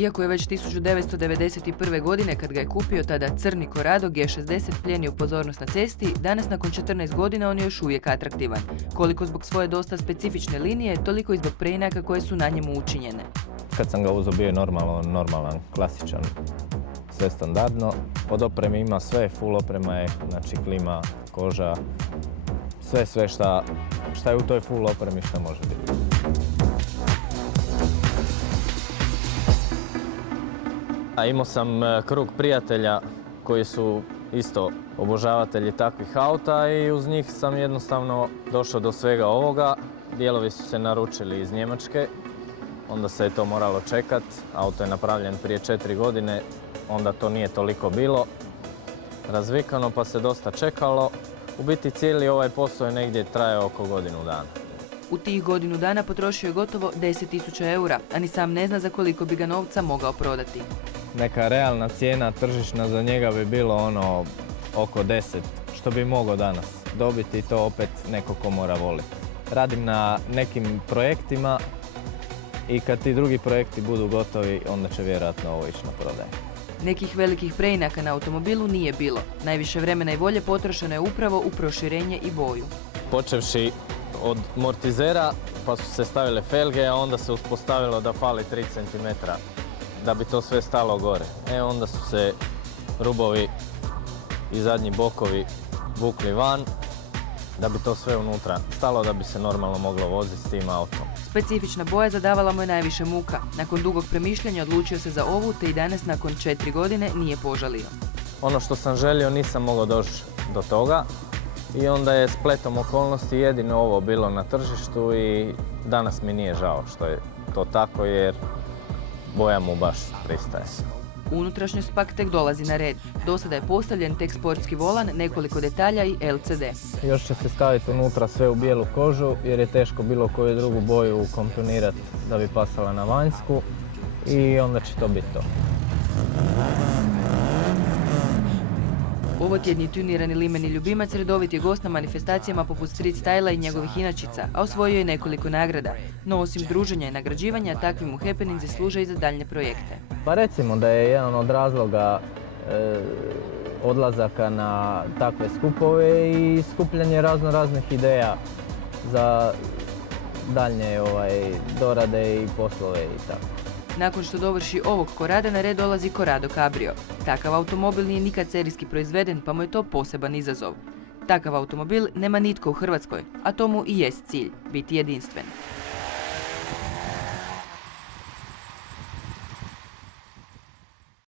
Iako je već 1991. godine, kad ga je kupio tada crni Corrado G60 plijenio pozornost na cesti, danas nakon 14 godina on je još uvijek atraktivan. Koliko zbog svoje dosta specifične linije, toliko i zbog preinaka koje su na njemu učinjene. Kad sam ga uzeo bio je normalan, klasičan, sve standardno. Od opreme ima sve, full oprema je, znači klima, koža, sve šta je u toj full opremi što može biti. Imao sam krug prijatelja koji su isto obožavatelji takvih auta i uz njih sam jednostavno došao do svega ovoga. Dijelovi su se naručili iz Njemačke, onda se je to moralo čekat. Auto je napravljen prije 4 godine, onda to nije toliko bilo razvikano pa se dosta čekalo. U biti cijeli ovaj posao je negdje trajao oko godinu dana. U tih godinu dana potrošio je gotovo 10.000 eura, a ni sam ne zna za koliko bi ga novca mogao prodati. Neka realna cijena tržišna za njega bi bilo oko 10, što bi mogao danas dobiti i to opet neko ko mora voliti. Radim na nekim projektima i kad ti drugi projekti budu gotovi, onda će vjerojatno ovo ići na prodaju. Nekih velikih preinaka na automobilu nije bilo. Najviše vremena i volje potrošeno je upravo u proširenje i boju. Počevši od mortizera, pa su se stavile felge, a onda se uspostavilo da fali 3 cm da bi to sve stalo gore. Onda su se rubovi i zadnji bokovi vukli van da bi to sve unutra stalo, da bi se normalno moglo voziti s tim autom. Specifična boja zadavala mu je najviše muka. Nakon dugog premišljanja odlučio se za ovu, te i danas nakon 4 godine nije požalio. Ono što sam želio nisam mogao doći do toga i onda je spletom okolnosti jedino ovo bilo na tržištu i danas mi nije žao što je to tako jer boja mu baš pristaje. Unutrašnjost pak tek dolazi na red. Do sada je postavljen tek sportski volan, nekoliko detalja i LCD. Još će se staviti unutra sve u bijelu kožu jer je teško bilo koju drugu boju komponirati da bi pasala na vanjsku i onda će to biti to. Ovotjedni tunirani limeni ljubimac redovit je gost na manifestacijama poput street styla i njegovih inačica, a osvojio je nekoliko nagrada. No osim druženja i nagrađivanja, takvi mu happeningsi služe i za daljnje projekte. Pa recimo da je jedan od razloga odlazaka na takve skupove i skupljanje raznih ideja za daljnje dorade i poslove i tako. Nakon što dovrši ovog Corrada, na red dolazi Corrado Cabrio. Takav automobil nije nikad serijski proizveden, pa mu je to poseban izazov. Takav automobil nema nitko u Hrvatskoj, a to mu i jest cilj, biti jedinstven.